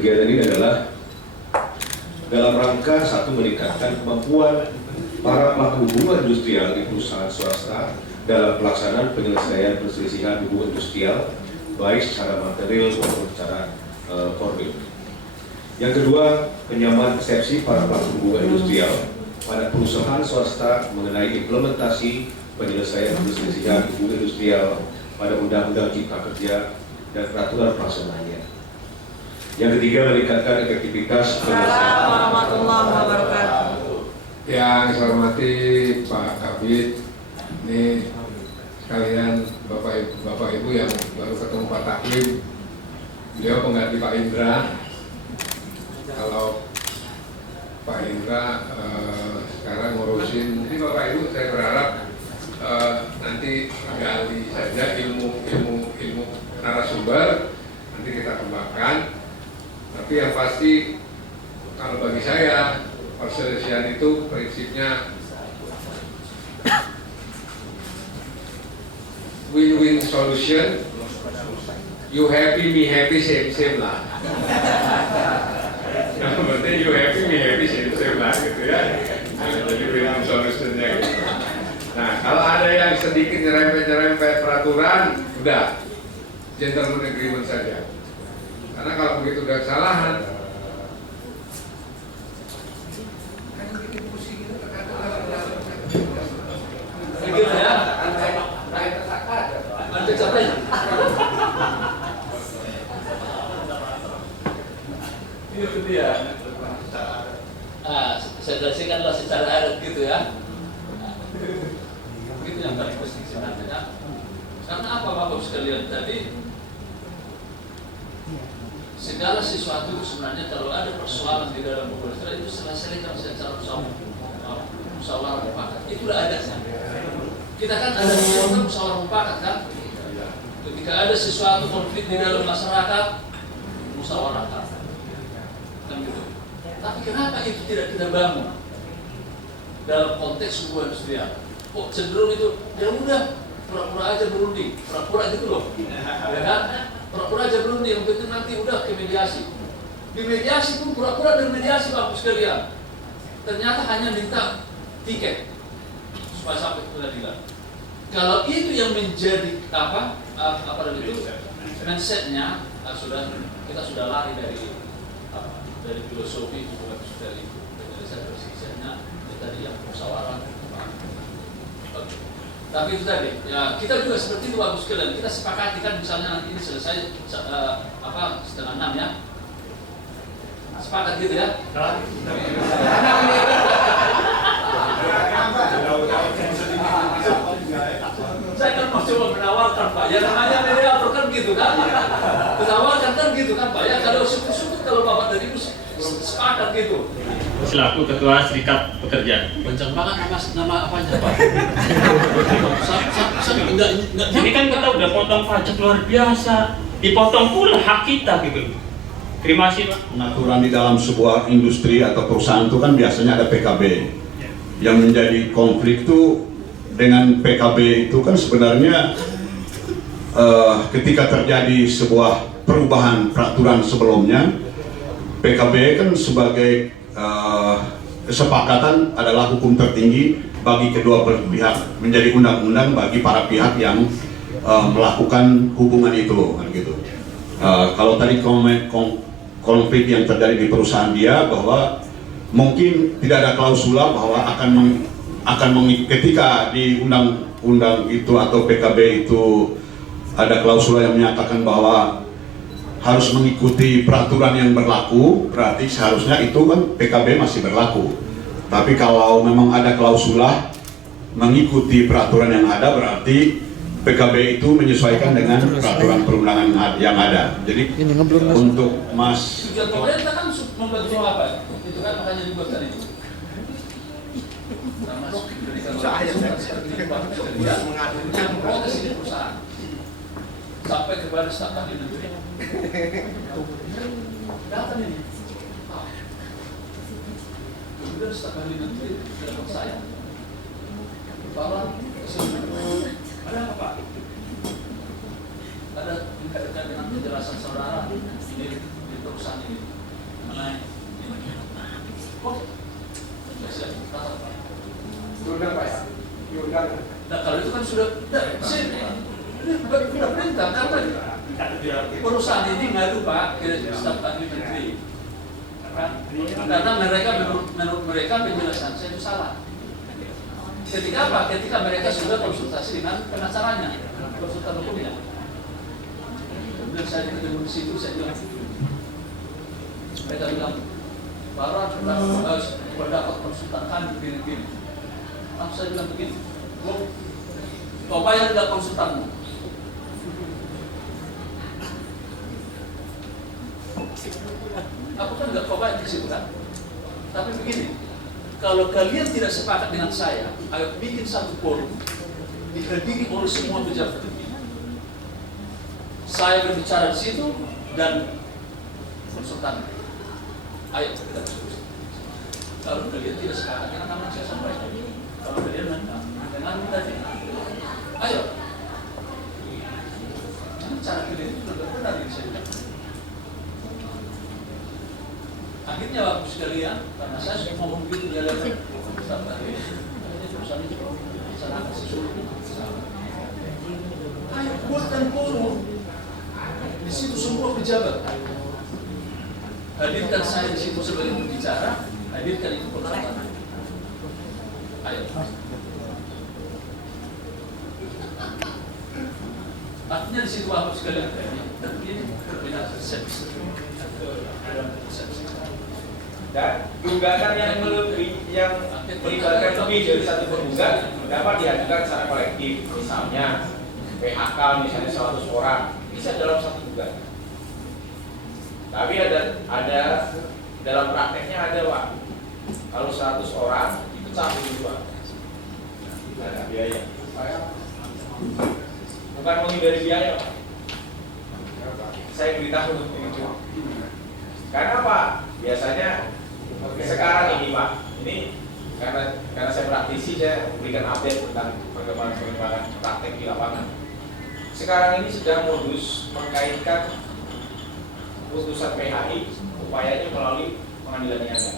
kegiatan ini adalah dalam rangka satu meningkatkan kemampuan para pelaku hubungan industrial di perusahaan swasta dalam pelaksanaan penyelesaian perselisihan hubungan industrial baik secara material maupun secara formil. Yang kedua, penyamaan persepsi para pelaku hubungan industrial pada perusahaan swasta mengenai implementasi penyelesaian perselisihan hubungan industrial pada Undang-Undang Cipta Kerja dan peraturan pelaksananya. Yang ketiga, meningkatkan efektivitas penyelesaian. Warahmatullahi wabarakatuh. Yang saya hormati Pak Kabid, ini sekalian Bapak Ibu yang baru ketemu Pak Taklim, beliau pengganti Pak Indra. Kalau Pak Indra sekarang ngurusin, ini Bapak Ibu saya berharap nanti gali saja ilmu narasumber, nanti kita kembangkan. Tapi yang pasti kalau bagi saya perselisihan itu prinsipnya win-win solution. You happy, me happy, same lah. Yang penting you happy, me happy, same lah gitu ya. Jadi win-win solutionnya gitu. Nah, kalau ada yang sedikit nyerempet peraturan, udah gentleman agreement saja. Karena kalau begitu udah kesalahan, begitu ya. Nanti capek. Itu dia. Saya jelaskanlah secara adat gitu ya. Begitu yang paling penting sebenarnya. Karena apa Bapak sekalian tadi? Segala sesuatu itu sebenarnya kalau ada persoalan di dalam hubungan itu selesaikan secara musyawarah mufakat. Itulah adanya. Kita kan ada musyawarah mufakat kan? Ketika ada sesuatu konflik di dalam masyarakat, musyawarah kan gitu. Tapi kenapa itu tidak kita bangun dalam konteks hubungan industrial? Kok cenderung itu ya udah pura-pura aja berunding, pura-pura gitu loh, ya kan? Pura-pura aja berunding, yang penting nanti udah ke mediasi. Di mediasi pun pura-pura bermediasi Bapak sekalian. Ternyata hanya minta tiket supaya sampai ke pengadilan. Kalau itu yang menjadi apa itu mindsetnya, kita sudah lari dari filosofi hubungan dari penyelesaian perselisihannya tadi yang musyawarah. Tapi itu tadi, ya kita juga seperti itu bagus sekalian. Kita sepakati kan misalnya nanti ini selesai 5:30 ya. Sepakat gitu ya. Saya kan mau coba menawarkan Pak, ya namanya mediator kan gitu kan. Menawarkan kan gitu kan Pak, ya kalau syukur-syukur kalau Bapak dari itu sepakat gitu. Selaku Ketua Serikat Pekerja. Panjang banget nama apanya Pak? Ini kan kita udah potong pajak luar biasa, dipotong pula hak kita gitu. Terima kasih Pak. Pengaturan di dalam sebuah industri atau perusahaan itu kan biasanya ada PKB. Yang menjadi konflik itu dengan PKB itu kan sebenarnya ketika terjadi sebuah perubahan peraturan sebelumnya, PKB kan sebagai kesepakatan adalah hukum tertinggi bagi kedua pihak, menjadi undang-undang bagi para pihak yang melakukan hubungan itu kan gitu. Kalau tadi konflik yang terjadi di perusahaan dia bahwa mungkin tidak ada klausula bahwa ketika di undang-undang itu atau PKB itu ada klausula yang menyatakan bahwa harus mengikuti peraturan yang berlaku, berarti seharusnya itu kan PKB masih berlaku. Tapi kalau memang ada klausula mengikuti peraturan yang ada, berarti PKB itu menyesuaikan dengan peraturan perundangan yang ada. Jadi untuk Mas Tujuan pemerintah kan membantu apa? Itu kan makanya dibuatkan itu. Protes ini perusahaan sampai kepada staf ahli negeri. Datang ini. Kemudian staf ahli negeri telepon saya. Bahwa ada apa Pak? Ada terkait dengan penjelasan saudara di perusahaan ini. naik. Oke. Saya catat, Pak. Diundang Pak ya? Diundang. Nah kalau itu kan sudah perintah karena perusahaan ini ngadu Pak ke staf ahli menteri. Karena menurut mereka penjelasan saya itu salah. Ketika apa? Ketika mereka sudah konsultasi dengan pengacaranya, konsultan hukumnya. Kemudian saya ketemu di situ, saya bilang, mereka bilang, Baron harus mendapat konsultan kami begini-begini. Lalu saya bilang begini, kau bayar nggak konsultanmu? Aku kan nggak kau bayar di situ kan? Tapi begini, kalau kalian tidak sepakat dengan saya, ayo bikin satu forum dihadiri oleh semua pejabat tinggi. Saya berbicara di situ dan konsultan. Ayo kita diskusi. Kalau kalian tidak sepakat dengan apa yang saya sampaikan, kalau kalian dengan tadi, ayo. Cara kalian itu benar yang saya bilang. Akhirnya waktu sekalian, karena saya sudah ngomong begitu di hadapan staf ahli, perusahaan itu saya kasih suruh. Ayo buatkan forum. Di situ semua pejabat. Hadirkan saya di situ sebagai pembicara, hadirkan itu konsultan. Ayo. Artinya di situ aku sekalian dan ini berbeda persepsi. Dan gugatan yang melibatkan lebih dari satu penggugat dapat diajukan secara kolektif, misalnya PHK misalnya 100 orang bisa dalam satu gugatan. Tapi ada dalam prakteknya ada Pak, kalau 100 orang dipecah jadi dua, ada biaya. Bukan menghindari biaya Pak. Saya beritahu itu. Karena Pak, biasanya sekarang ini Pak, ini karena saya praktisi, saya memberikan update tentang perkembangan praktek di lapangan. Sekarang ini sedang modus mengkaitkan putusan PHI upayanya melalui pengadilan niaga.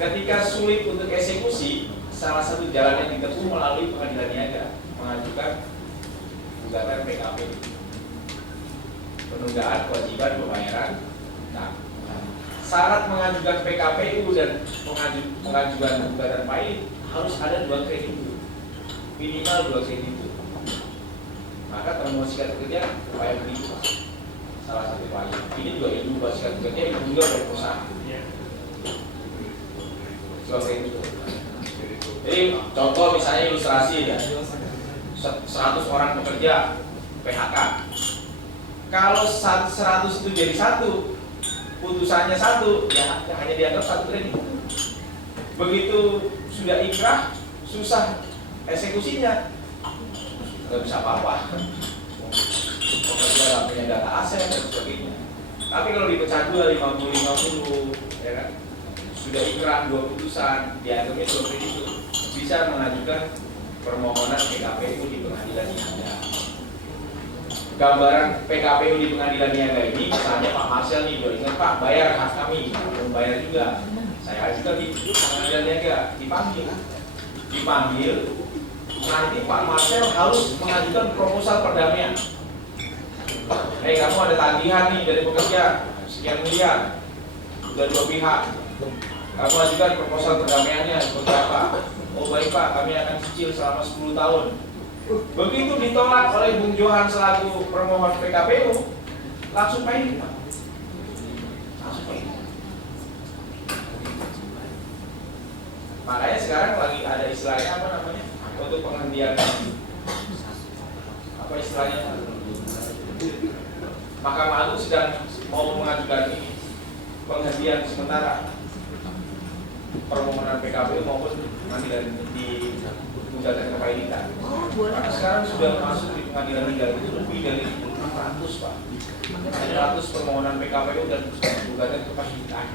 Ketika sulit untuk eksekusi, salah satu jalan yang ditempuh melalui pengadilan niaga, mengajukan gugatan PKP, penundaan kewajiban pembayaran. Nah, syarat mengajukan PKPU dan pengajuan gugatan PAI harus ada 2 kreditur, minimal 2 kreditur. Maka temuan sikat kerja upaya begitu, salah satu upaya. Ini juga ilmu sikat kerja itu juga oleh perusahaan. 2 kreditur. Jadi contoh misalnya ilustrasi ya, 100 orang pekerja PHK. Kalau 100 itu jadi 1, putusannya 1, ya hanya dianggap 1 kredit. Begitu sudah ikrah, susah eksekusinya, nggak bisa apa-apa. Pekerja nggak punya data aset dan sebagainya. Tapi kalau dipecah 2, 50-50, ya kan, sudah ikrah 2 putusan, dianggapnya 2 kredit itu bisa mengajukan permohonan PKPU di pengadilan niaga. Gambaran PKPU di pengadilan niaga ini, misalnya Pak Marcel nih, ingat Pak, bayar hak kami, belum bayar juga. Saya ajukan di pengadilan niaga, dipanggil, nanti Pak Marcel harus mengajukan proposal perdamaian. Kamu ada tagihan nih dari pekerja, sekian miliar, udah 2 pihak. Kamu ajukan proposal perdamaiannya seperti apa? Oh baik Pak, kami akan cicil selama 10 tahun. Begitu ditolak oleh Bung Johan selaku permohon PKPU, langsung main. Langsung main. Makanya sekarang lagi ada istilahnya apa namanya? Untuk penghentian. Apa istilahnya? Mahkamah Agung sedang mau mengajukan ini penghentian sementara permohonan PKPU maupun pengadilan di gugatan kepailitan. Karena sekarang sudah masuk di pengadilan negara itu lebih dari 600 Pak. 600 permohonan PKPU dan gugatan kepailitan.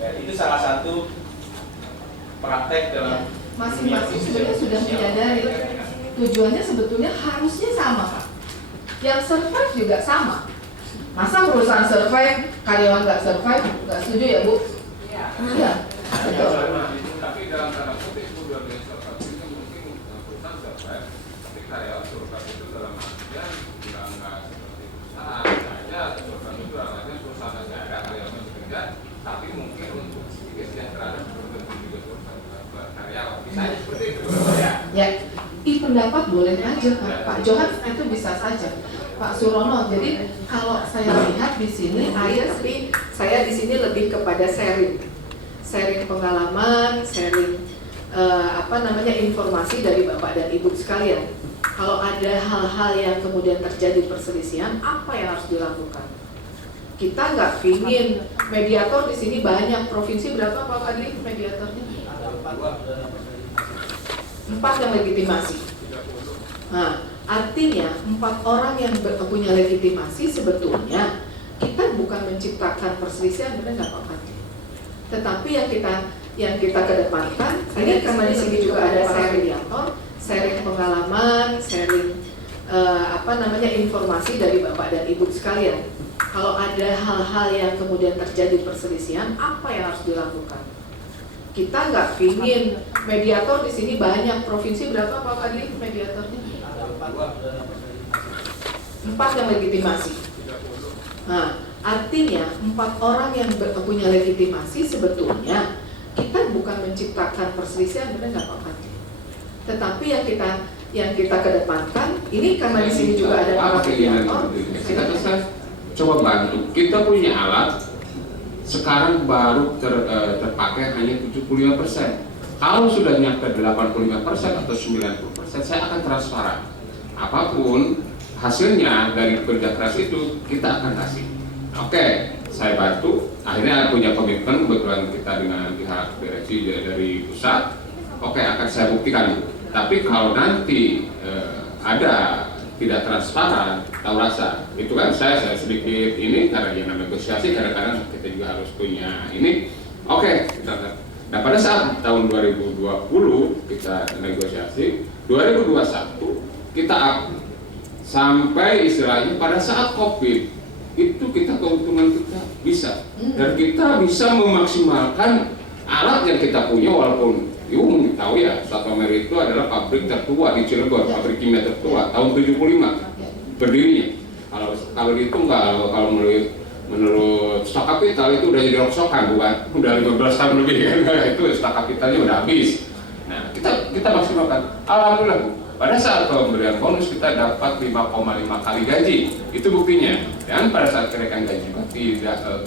Dan itu salah satu praktek dalam masing-masing sebenarnya sudah menyadari tujuannya sebetulnya harusnya sama Pak. Yang survive juga sama. Masa perusahaan survive, karyawan nggak survive, nggak setuju ya Bu? Iya. Betul. Tapi dalam tanda kutip dua yang survive itu mungkin perusahaan survive, tapi karyawan survive itu dalam artian nggak seperti perusahaan saja. Survive itu dalam artian perusahaan saja ada karyawan bekerja, tapi mungkin untuk kesejahteraan belum juga survive karyawan. Misalnya seperti itu. Ya, pendapat boleh aja Pak Johan itu bisa saja. Pak Surono, jadi kalau saya lihat di sini, saya di sini lebih kepada sharing pengalaman, sharing informasi dari Bapak dan Ibu sekalian. Kalau ada hal-hal yang kemudian terjadi perselisihan, apa yang harus dilakukan? Kita nggak pingin mediator di sini banyak. Provinsi berapa Pak Fadli mediatornya? 4 yang legitimasi. Nah, artinya 4 orang yang punya legitimasi sebetulnya kita bukan menciptakan perselisihan, benar nggak Pak Fadli? Tetapi yang kita kedepankan, ini karena di sini juga ada sharing pengalaman, sharing informasi dari Bapak dan Ibu sekalian. Kalau ada hal-hal yang kemudian terjadi perselisihan, apa yang harus dilakukan? Kita nggak pingin mediator di sini banyak. Provinsi berapa Pak Fadli mediatornya? 4 yang legitimasi. Nah, artinya 4 orang yang punya legitimasi sebetulnya kita bukan menciptakan perselisihan, benar nggak Pak Fadli? Tetapi yang kita kedepankan, ini karena di sini juga ada para mediator. Kita bisa coba bantu. Kita punya alat sekarang baru terpakai hanya 75%. Kalau sudah nyampe 85% atau 90%, saya akan transparan. Apapun hasilnya dari kerja keras itu kita akan kasih. Oke, saya bantu. Akhirnya punya komitmen kebetulan kita dengan pihak direksi dari pusat. Oke, akan saya buktikan. Tapi kalau nanti ada tidak transparan, tahu rasa, itu kan saya sedikit ini karena yang negosiasi kadang-kadang kita juga harus punya ini. Oke, nah pada saat tahun 2020 kita negosiasi, 2021 kita up sampai istilahnya pada saat COVID itu kita keuntungan kita bisa dan kita bisa memaksimalkan alat yang kita punya walaupun mungkin tahu ya, Satomer itu adalah pabrik tertua di Cilegon, pabrik kimia tertua tahun 75 berdirinya. Kalau dihitung kalau menurut stok kapital itu udah jadi rongsokan bukan? Udah 15 tahun lebih kan? Itu stok kapitalnya udah habis. Nah, kita maksimalkan. Alhamdulillah Bu, pada saat pemberian bonus kita dapat 5,5 kali gaji. Itu buktinya. Dan pada saat kenaikan gaji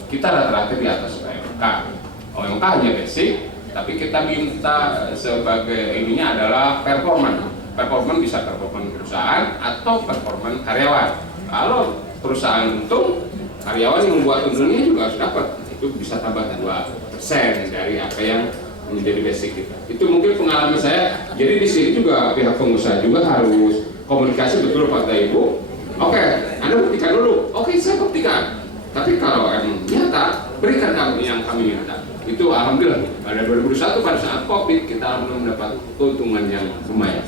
kita rata-rata di atas OMK. OMK hanya basic. Tapi kita minta sebagai ininya adalah performan bisa performan perusahaan atau performan karyawan. Kalau perusahaan untung, karyawan yang membuat untungnya juga harus dapat. Itu bisa tambah 2% dari apa yang menjadi basic kita. Itu mungkin pengalaman saya. Jadi di sini juga pihak pengusaha juga harus komunikasi betul Pak Ibu. Oke, Anda buktikan dulu. Oke, saya buktikan. Tapi kalau nyata, berikan kami yang kami minta. Itu alhamdulillah pada 2021 pada saat COVID kita alhamdulillah mendapat keuntungan yang lumayan.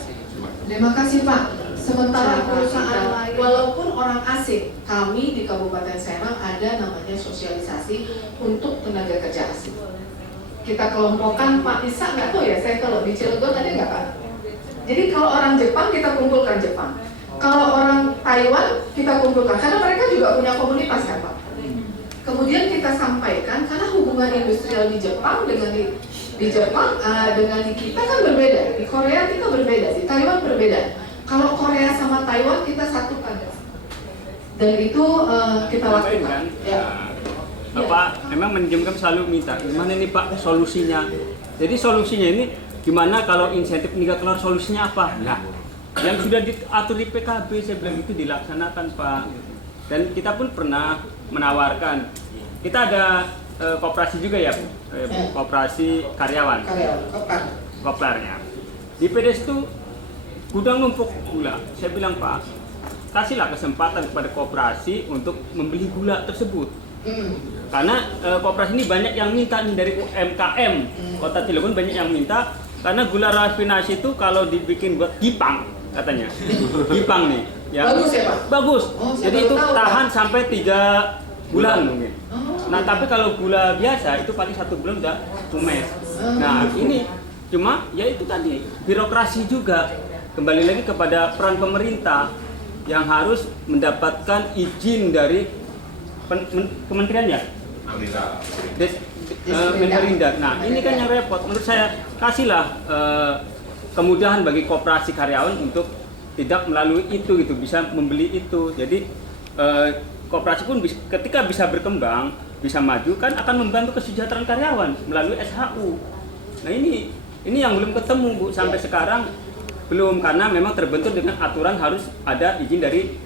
Terima kasih Pak. Sementara perusahaan lain, walaupun orang asing, kami di Kabupaten Serang ada namanya sosialisasi untuk tenaga kerja asing. Kita kelompokkan Pak Isa, nggak tahu ya, saya kalau di Cilegon ada nggak Pak? Jadi kalau orang Jepang kita kumpulkan Jepang, kalau orang Taiwan kita kumpulkan, karena mereka juga punya komunitas kan Pak. Kemudian kita sampaikan karena hubungan industrial di Jepang dengan di Jepang dengan di kita kan berbeda. Di Korea kita berbeda, di Taiwan berbeda. Kalau Korea sama Taiwan kita satukan. Dan itu kita lakukan. Ya. Bapak memang manajemen selalu minta gimana nih Pak solusinya. Jadi solusinya ini gimana kalau insentif nggak keluar, solusinya apa? Nah, yang sudah diatur di PKB saya bilang itu dilaksanakan Pak. Dan kita pun pernah menawarkan, kita ada koperasi juga ya Bu, koperasi karyawan, koplarnya. Di PDS itu gudang numpuk gula. Saya bilang Pak, kasihlah kesempatan kepada koperasi untuk membeli gula tersebut. Karena koperasi ini banyak yang minta nih dari UMKM Kota Cilegon, banyak yang minta karena gula rafinasi itu kalau dibikin buat Gipang katanya, Gipang nih Bagus ya Pak? Bagus. Oh, saya Jadi baru itu tahu, Pak. tahan sampai 3 bulan mungkin. Oh. Nah, tapi kalau gula biasa itu paling 1 bulan udah tumes. Nah, ini cuma ya itu tadi birokrasi juga. Kembali lagi kepada peran pemerintah yang harus mendapatkan izin dari kementerian ya. Menperindak. Nah, ini kan yang repot. Menurut saya kasihlah kemudahan bagi koperasi karyawan untuk tidak melalui itu gitu, bisa membeli itu. Jadi koperasi pun ketika bisa berkembang, bisa maju kan akan membantu kesejahteraan karyawan melalui SHU. Nah, ini yang belum ketemu Bu sampai sekarang belum, karena memang terbentur dengan aturan harus ada izin dari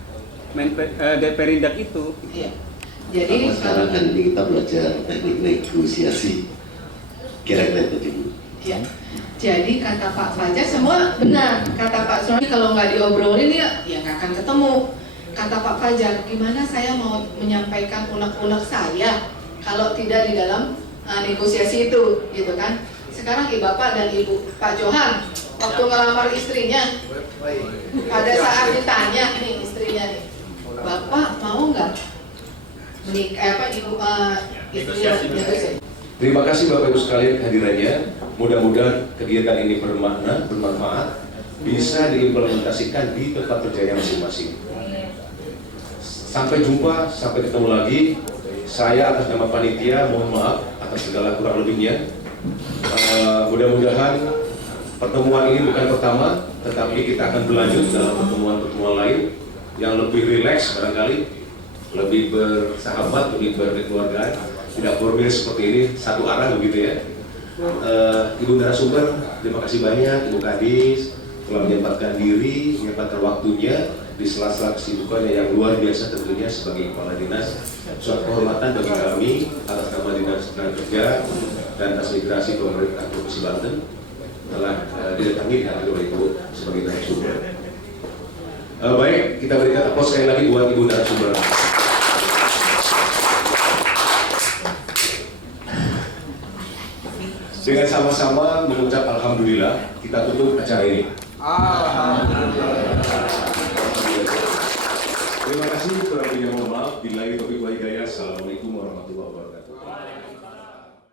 Perindak itu. Iya. Jadi sekarang kan kita belajar teknik negosiasi, kira-kira itu. Ya. Jadi kata Pak Fajar semua benar. Kata Pak Sulani kalau nggak diobrolin ya nggak akan ketemu. Kata Pak Fajar, gimana saya mau menyampaikan unek-unek saya kalau tidak di dalam negosiasi itu, gitu kan? Sekarang Bapak dan Ibu Pak Johan waktu ngelamar istrinya, pada saat ditanya nih istrinya nih, Bapak mau nggak menikah Ibu istrinya negosiasi? Terima kasih Bapak Ibu sekalian hadirannya. Mudah-mudahan kegiatan ini bermakna, bermanfaat, bisa diimplementasikan di tempat kerja masing-masing. Sampai jumpa, sampai ketemu lagi. Saya atas nama panitia mohon maaf atas segala kurang lebihnya. Mudah-mudahan pertemuan ini bukan pertama, tetapi kita akan berlanjut dalam pertemuan-pertemuan lain yang lebih rileks barangkali, lebih bersahabat, lebih berkeluargaan, tidak formil seperti ini, satu arah begitu ya. Ibu narasumber, terima kasih banyak Ibu Kadis telah menyempatkan diri, menyempatkan waktunya di sela-sela kesibukannya yang luar biasa tentunya sebagai kepala dinas. Suatu kehormatan bagi kami atas nama Dinas Tenaga Kerja dan Transmigrasi Pemerintah Provinsi Banten telah didatangi oleh Ibu sebagai narasumber. Baik, kita berikan applause sekali lagi buat Ibu narasumber. Dengan sama-sama mengucap alhamdulillah, kita tutup acara ini. Alhamdulillah. Terima kasih, kurang lebihnya mohon maaf. Billahi taufiq wal hidayah. Assalamualaikum warahmatullahi wabarakatuh.